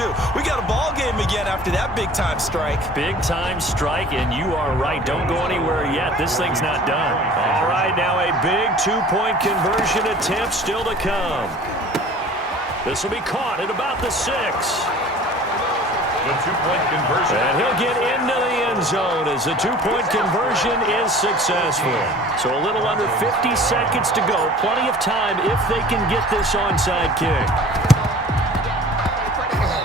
too. We got a ball game again after that big-time strike. Big-time strike, and you are right. Don't go anywhere yet. This thing's not done. All right, now a big two-point conversion attempt still to come. This will be caught at about the 6. The two-point conversion. And he'll get into the end zone as the two-point conversion is successful. So a little under 50 seconds to go. Plenty of time if they can get this onside kick.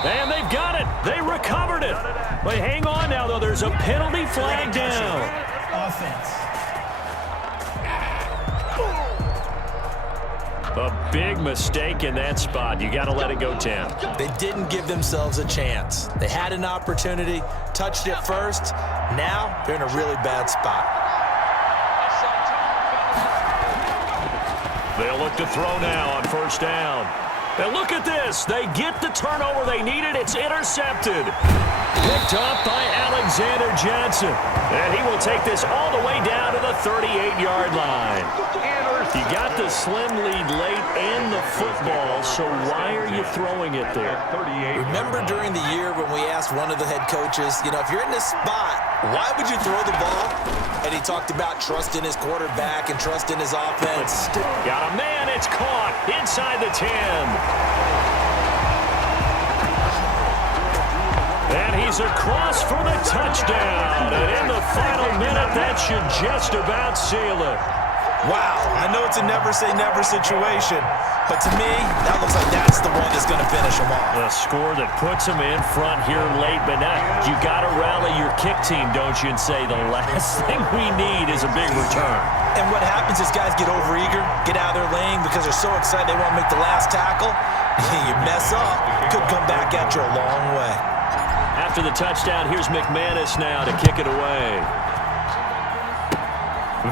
And they've got it. They recovered it. But hang on now, though. There's a penalty flag down. Offense. A big mistake in that spot. You got to let it go, Tim. They didn't give themselves a chance. They had an opportunity, touched it first. Now they're in a really bad spot. They'll look to throw now on first down. And look at this. They get the turnover they needed. It's intercepted. Picked up by Alexander Johnson. And he will take this all the way down to the 38-yard line. You got the slim lead late and the football, so why are you throwing it there? Remember during the year when we asked one of the head coaches, if you're in this spot, why would you throw the ball? And he talked about trusting his quarterback and trusting his offense. Got a man, it's caught inside the 10. And he's across for the touchdown. And in the final minute, that should just about seal it. Wow, I know it's a never-say-never situation, but to me, that looks like that's the one that's going to finish them off. A score that puts them in front here late, but now you got to rally your kick team, don't you, and say the last thing we need is a big return. And what happens is guys get overeager, get out of their lane because they're so excited they want to make the last tackle. You mess up, could come back at you a long way. After the touchdown, here's McManus now to kick it away.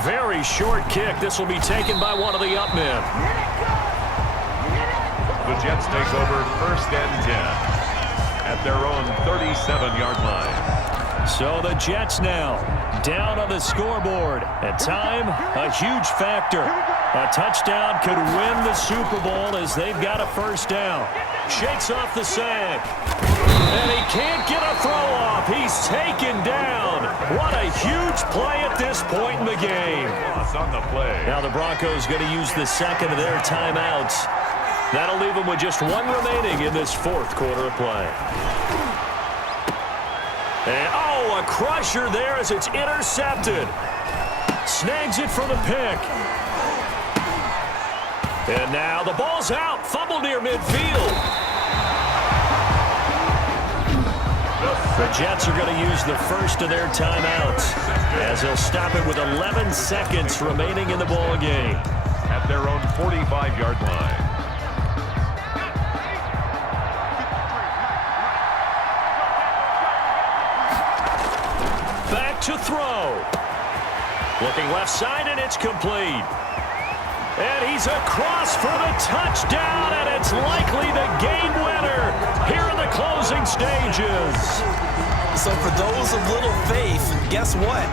Very short kick. This will be taken by one of the up men. The Jets take over 1st and 10 at their own 37-yard line. So the Jets now down on the scoreboard. At time, a huge factor. A touchdown could win the Super Bowl as they've got a first down. Shakes off the sack. And he can't get a throw off. He's taken down. What a huge play at this point in the game. On the play. Now the Broncos going to use the second of their timeouts. That'll leave them with just one remaining in this fourth quarter of play. And, a crusher there as it's intercepted. Snags it for the pick. And now the ball's out. Fumble near midfield. The Jets are going to use the first of their timeouts as they'll stop it with 11 seconds remaining in the ball game. At their own 45-yard line. Back to throw. Looking left side, and it's complete. And he's across for the touchdown, and it's likely the game winner here in the closing stages. So for those of little faith, guess what?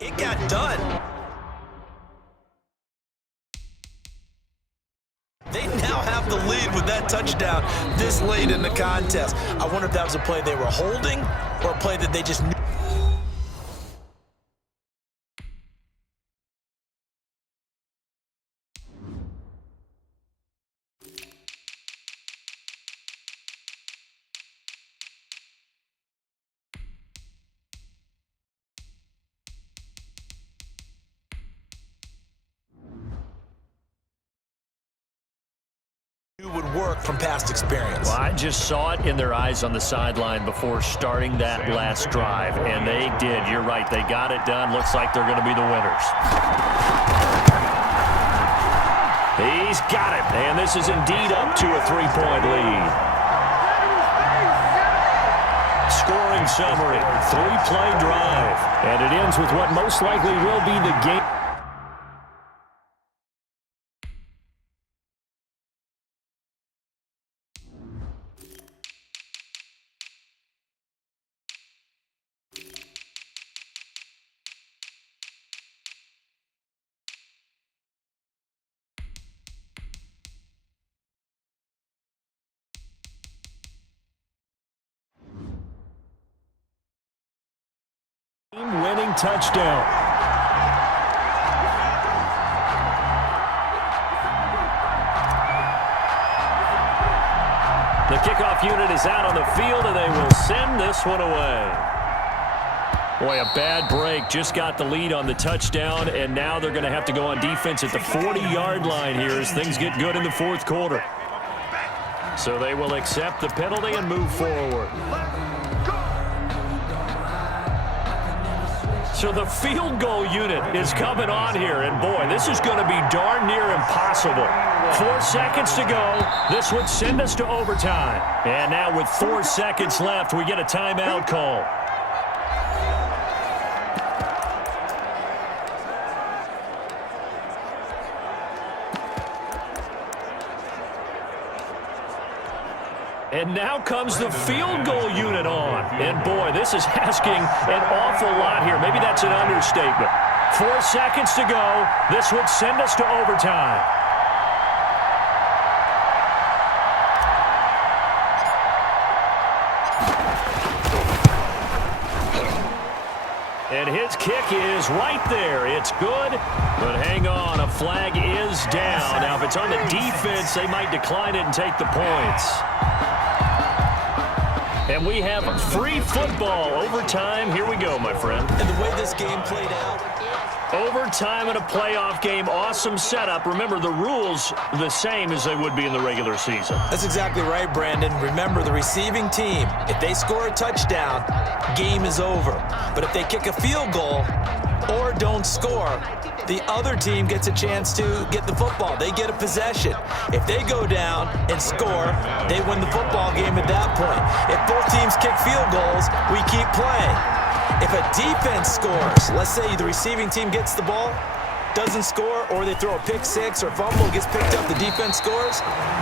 It got done. They now have the lead with that touchdown this late in the contest. I wonder if that was a play they were holding or a play that they just knew. Would work from past experience. Well, I just saw it in their eyes on the sideline before starting that last drive, and they did. You're right. They got it done. Looks like they're going to be the winners. He's got it, and this is indeed up to a 3-point lead. Scoring summary, 3-play drive, and it ends with what most likely will be the game. touchdown. The kickoff unit is out on the field, and they will send this one away. Boy, a bad break. Just got the lead on the touchdown, and now they're going to have to go on defense at the 40-yard line here as things get good in the fourth quarter. So they will accept the penalty and move forward. So the field goal unit is coming on here, and boy, this is going to be darn near impossible. 4 seconds to go. This would send us to overtime. And now with 4 seconds left, we get a timeout call. And now comes the field goal unit on. And boy, this is asking an awful lot here. Maybe that's an understatement. 4 seconds to go. This would send us to overtime. And his kick is right there. It's good, but hang on, a flag is down. Now, if it's on the defense, they might decline it and take the points. And we have free football. Overtime. Here we go, my friend. And the way this game played out. Overtime in a playoff game. Awesome setup. Remember, the rules the same as they would be in the regular season. That's exactly right, Brandon. Remember, the receiving team, if they score a touchdown, game is over. But if they kick a field goal or don't score, the other team gets a chance to get the football. They get a possession. If they go down and score, they win the football game at that point. If both teams kick field goals, we keep playing. If a defense scores, let's say the receiving team gets the ball, doesn't score, or they throw a pick six or fumble, gets picked up, the defense scores,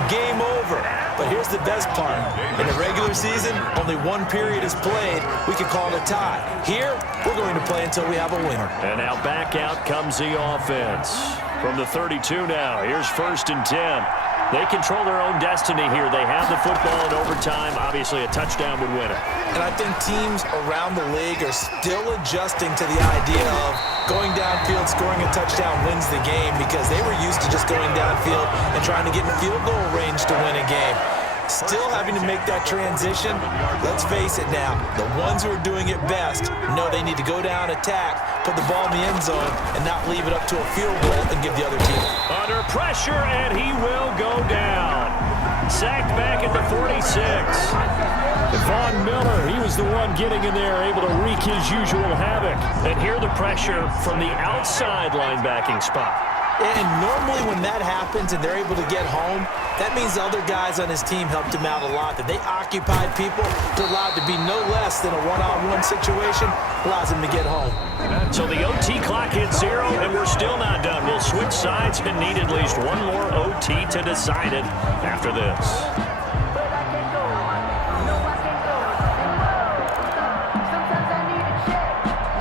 game over. But here's the best part. In the regular season, only one period is played. We can call it a tie. Here, we're going to play until we have a winner. And now back out comes the offense. From the 32 now, here's 1st and 10. They control their own destiny here. They have the football in overtime. Obviously, a touchdown would win it. And I think teams around the league are still adjusting to the idea of going downfield, scoring a touchdown wins the game, because they were used to just going downfield and trying to get in field goal range to win a game. Still having to make that transition. Let's face it now, the ones who are doing it best know they need to go down, attack, put the ball in the end zone, and not leave it up to a field goal and give the other team. Under pressure, and he will go down. Sacked back at the 46. Von Miller, he was the one getting in there, able to wreak his usual havoc. And here the pressure from the outside linebacking spot. And normally when that happens and they're able to get home, that means the other guys on his team helped him out a lot. That they occupied people, they're allowed to be no less than a one-on-one situation, allows him to get home. So the OT clock hits 0, and we're still not done. We'll switch sides and need at least one more OT to decide it after this.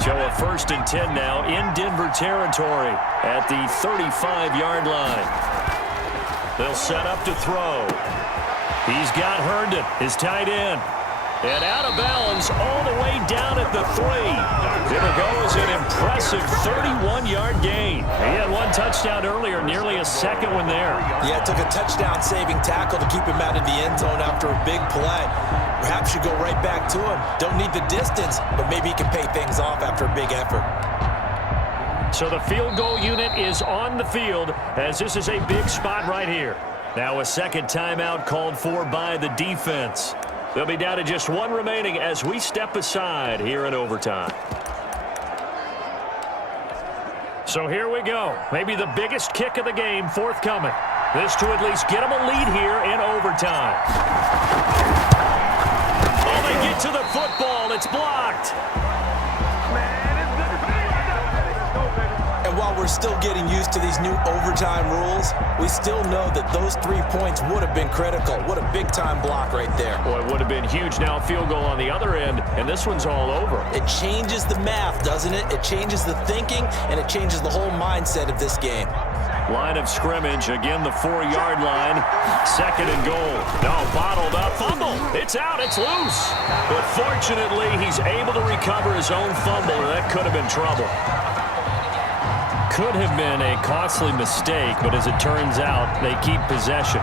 So a 1st and 10 now in Denver territory at the 35-yard line. They'll set up to throw. He's got Herndon, his tight end. And out of bounds all the way down at the 3. There goes an impressive 31-yard gain. He had one touchdown earlier, nearly a second one there. Yeah, it took a touchdown-saving tackle to keep him out of the end zone after a big play. Perhaps you go right back to him. Don't need the distance, but maybe he can pay things off after a big effort. So the field goal unit is on the field as this is a big spot right here. Now a second timeout called for by the defense. They'll be down to just one remaining as we step aside here in overtime. So here we go. Maybe the biggest kick of the game forthcoming. This to at least get them a lead here in overtime. Oh, they get to the football. It's blocked. And while we're still getting used to these new overtime rules, we still know that those 3 points would have been critical. What a big-time block right there. Boy, it would have been huge. Now field goal on the other end, and this one's all over. It changes the math, doesn't it? It changes the thinking, and it changes the whole mindset of this game. Line of scrimmage, again the 4-yard line. 2nd and goal. No, bottled up. Fumble. It's out. It's loose. But fortunately, he's able to recover his own fumble, and that could have been trouble. Could have been a costly mistake, but as it turns out, they keep possession.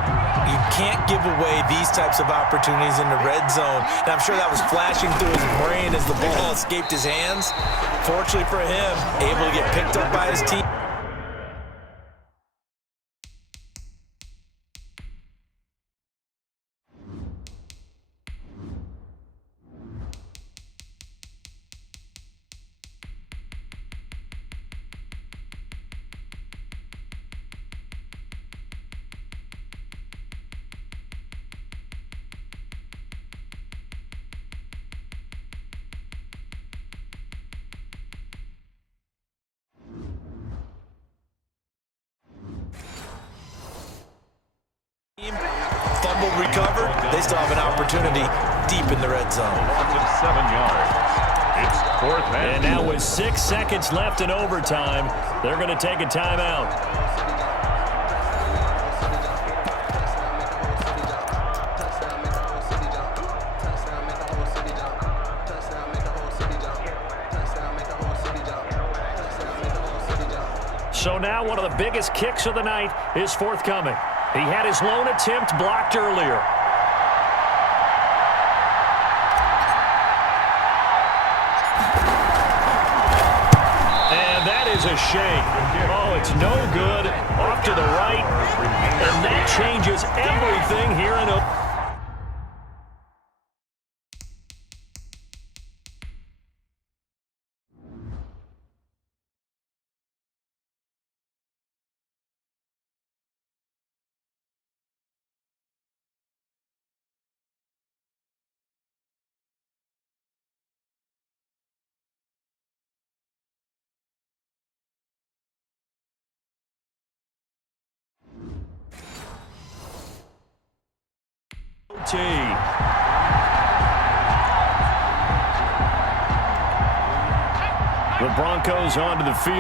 You can't give away these types of opportunities in the red zone. And I'm sure that was flashing through his brain as the ball escaped his hands. Fortunately for him, able to get picked up by his team. Fumble recovered. They still have an opportunity deep in the red zone. Loss of 7 yards. It's 4th and now with 6 seconds left in overtime, they're going to take a timeout. So now one of the biggest kicks of the night is forthcoming. He had his lone attempt blocked earlier. And that is a shame. Oh, it's no good. Off to the right. And that changes everything here in Oakland. The Broncos onto the field.